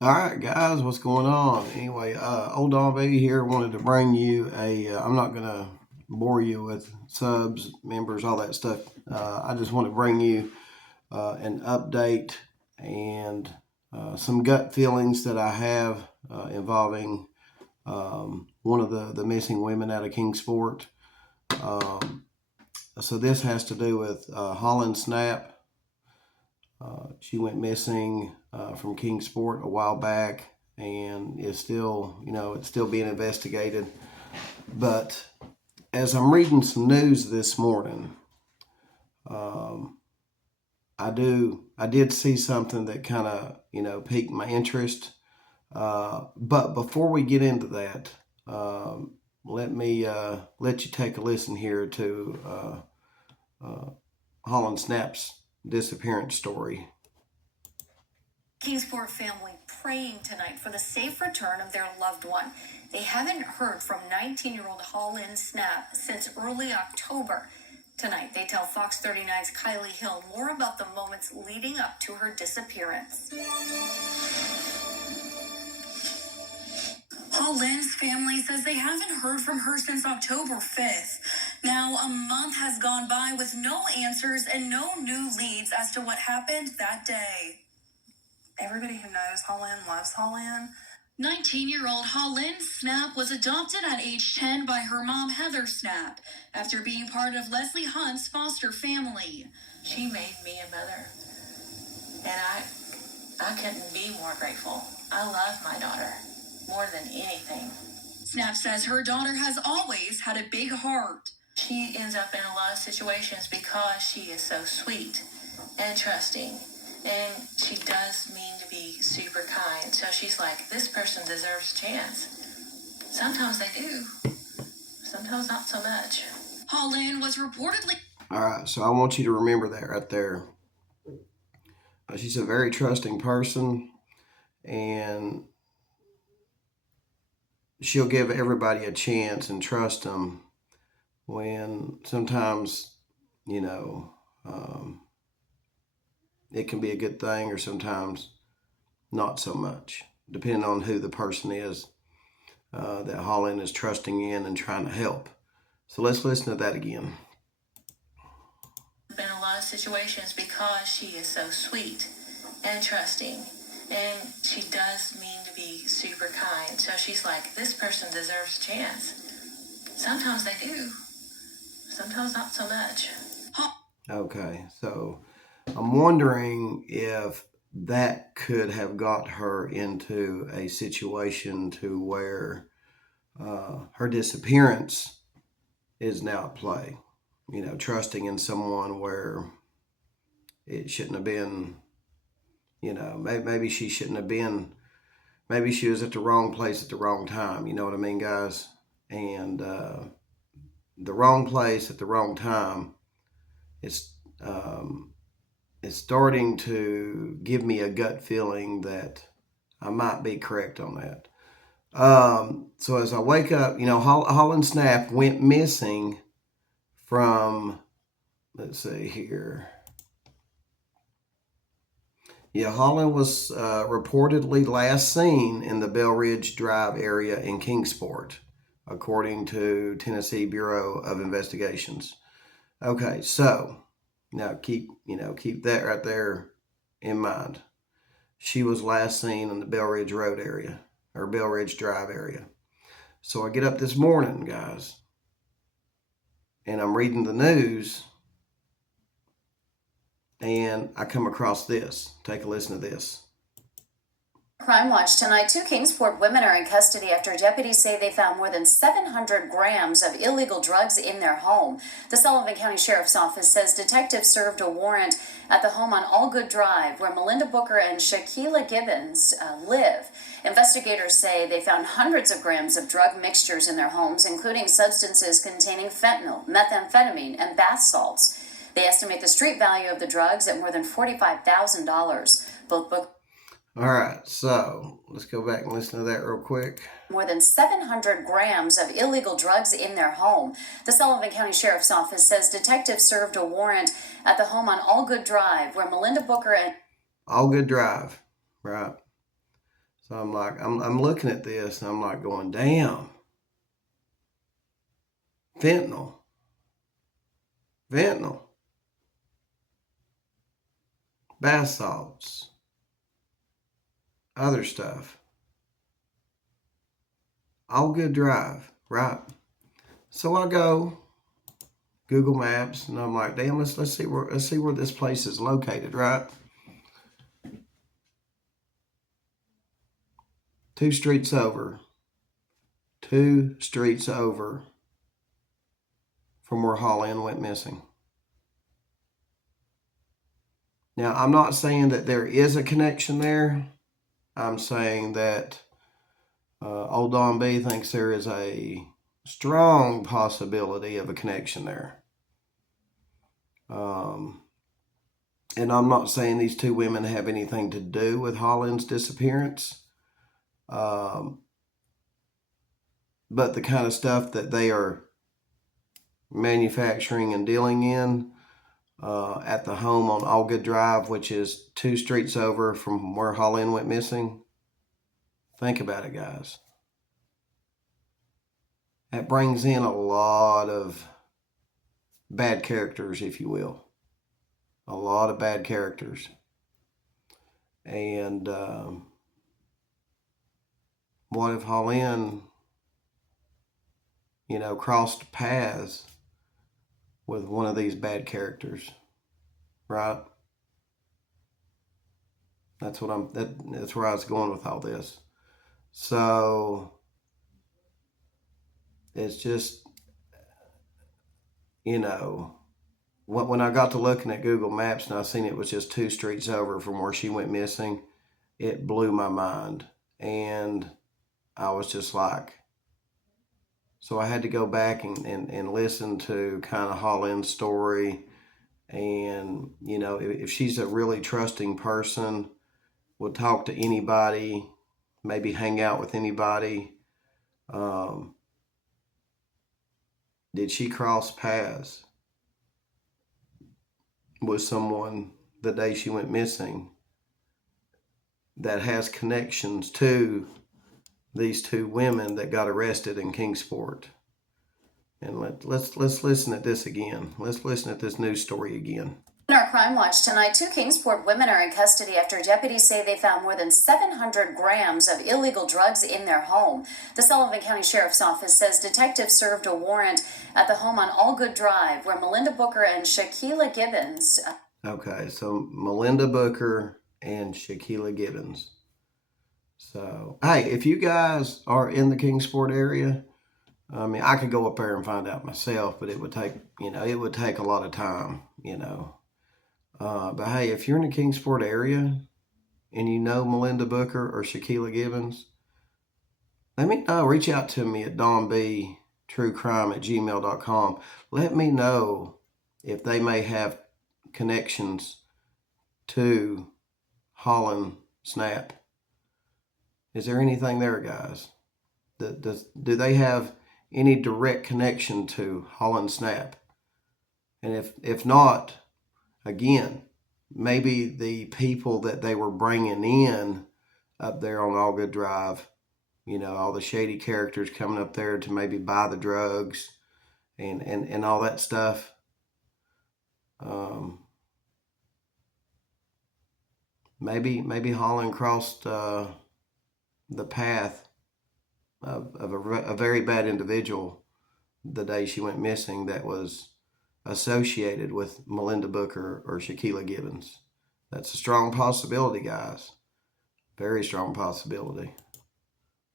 All right, guys, what's going on? Anyway, old Don Baby here wanted to bring you I'm not going to bore you with subs, members, all that stuff. I just want to bring you an update and some gut feelings that I have involving one of the missing women out of Kingsport. So this has to do with Holland Snap. She went missing from Kingsport a while back and is still, it's still being investigated. But as I'm reading some news this morning, I did see something that kind of, piqued my interest. But before we get into that, let me let you take a listen here to Holland Snap's disappearance story. Kingsport family praying tonight for the safe return of their loved one. They haven't heard from 19-year-old Holland Snap since early October. Tonight, they tell Fox 39's Kylie Hill more about the moments leading up to her disappearance. Hollynn's family says they haven't heard from her since October 5th. Now, a month has gone by with no answers and no new leads as to what happened that day. Everybody who knows Hollynn loves Hollynn. 19-year-old Holland Snap was adopted at age 10 by her mom, Heather Snapp, after being part of Leslie Hunt's foster family. She made me a mother, and I couldn't be more grateful. I love my daughter more than anything. Snapp says her daughter has always had a big heart. She ends up in a lot of situations because she is so sweet and trusting. And she does mean to be super kind. So she's like, this person deserves a chance. Sometimes they do. Sometimes not so much. Hollynn was reportedly... All right, so I want you to remember that right there. She's a very trusting person, and she'll give everybody a chance and trust them when sometimes, it can be a good thing, or sometimes not so much, depending on who the person is that Hollynn is trusting in and trying to help. So let's listen to that again. In a lot of situations because she is so sweet and trusting, and she does mean to be super kind. So she's like, this person deserves a chance. Sometimes they do. Sometimes not so much. Okay, so I'm wondering if that could have got her into a situation to where her disappearance is now at play. Trusting in someone where it shouldn't have been, maybe she shouldn't have been, maybe she was at the wrong place at the wrong time. You know what I mean, guys? And the wrong place at the wrong time, it's starting to give me a gut feeling that I might be correct on that. So as I wake up, Holland Snap went missing from, let's see here. Yeah, Holland was reportedly last seen in the Belridge Drive area in Kingsport, according to Tennessee Bureau of Investigations. Okay, so now keep that right there in mind. She was last seen in the Belridge Road area, or Belridge Drive area. So I get up this morning, guys, and I'm reading the news, and I come across this. Take a listen to this. Crime Watch tonight, 2 Kingsport women are in custody after deputies say they found more than 700 grams of illegal drugs in their home. The Sullivan County Sheriff's Office says detectives served a warrant at the home on Allgood Drive where Melinda Booker and Shakelia Gibbons live. Investigators say they found hundreds of grams of drug mixtures in their homes, including substances containing fentanyl, methamphetamine, and bath salts. They estimate the street value of the drugs at more than $45,000. Both Booker... All right, so let's go back and listen to that real quick. More than 700 grams of illegal drugs in their home. The Sullivan County Sheriff's Office says detectives served a warrant at the home on Allgood Drive where Melinda Booker and... Allgood Drive, right. So I'm like, I'm looking at this and I'm like going, damn, fentanyl, bath salts, other stuff. Allgood Drive, right? So I go Google Maps and I'm like, damn, let's see where this place is located, right? 2 streets over from where Hollynn went missing. Now, I'm not saying that there is a connection there. I'm saying that old Don B thinks there is a strong possibility of a connection there. And I'm not saying these 2 women have anything to do with Hollynn's disappearance. But the kind of stuff that they are manufacturing and dealing in at the home on Allgood Drive, which is 2 streets over from where Hollynn went missing. Think about it, guys. That brings in a lot of bad characters, if you will. A lot of bad characters. And what if Hollynn, crossed paths with one of these bad characters, right? That's where I was going with all this. So it's just, when I got to looking at Google Maps and I seen it was just 2 streets over from where she went missing, it blew my mind. And I was just like, so I had to go back and listen to kind of Hollynn's story. And, if she's a really trusting person, would talk to anybody, maybe hang out with anybody. Did she cross paths with someone the day she went missing that has connections to these 2 women that got arrested in Kingsport? And let's listen at this again. Let's listen at this news story again. In our Crime Watch tonight, 2 Kingsport women are in custody after deputies say they found more than 700 grams of illegal drugs in their home. The Sullivan County Sheriff's Office says detectives served a warrant at the home on Allgood Drive where Melinda Booker and Shakelia Gibbons. Okay, so Melinda Booker and Shakelia Gibbons. So, hey, if you guys are in the Kingsport area, I mean, I could go up there and find out myself, but it would take a lot of time, But hey, if you're in the Kingsport area and you know Melinda Booker or Shakelia Gibbons, let me know. Reach out to me at donbtruecrime@gmail.com. Let me know if they may have connections to Holland Snap. Is there anything there, guys? Do they have any direct connection to Holland Snap? And if not, again, maybe the people that they were bringing in up there on Allgood Drive, all the shady characters coming up there to maybe buy the drugs and all that stuff. Maybe Hollynn crossed the path of a very bad individual the day she went missing that was associated with Melinda Booker or Shakelia Gibbons. That's a strong possibility, guys. Very strong possibility.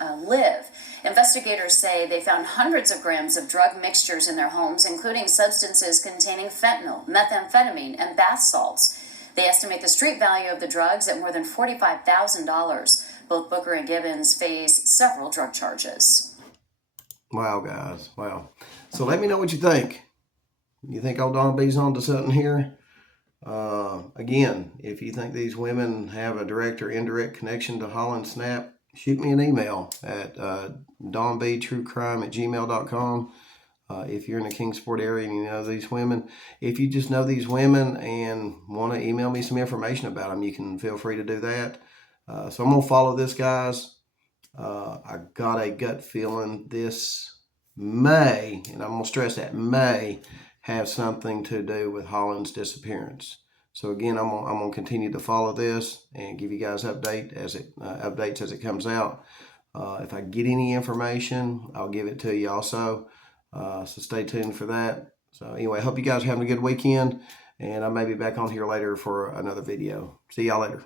Live. Investigators say they found hundreds of grams of drug mixtures in their homes, including substances containing fentanyl, methamphetamine, and bath salts. They estimate the street value of the drugs at more than $45,000. Both Booker and Gibbons face several drug charges. Wow, guys. Wow. So let me know what you think. You think old Don B's on to something here? Again, if you think these women have a direct or indirect connection to Holland Snap, shoot me an email at donbtruecrime@gmail.com. If you're in the Kingsport area and you know these women, if you just know these women and want to email me some information about them, you can feel free to do that. So I'm going to follow this, guys. I got a gut feeling this may, and I'm going to stress that, may have something to do with Hollynn's disappearance. So again, I'm going to continue to follow this and give you guys updates as it comes out. If I get any information, I'll give it to you also. So stay tuned for that. So anyway, I hope you guys are having a good weekend, and I may be back on here later for another video. See y'all later.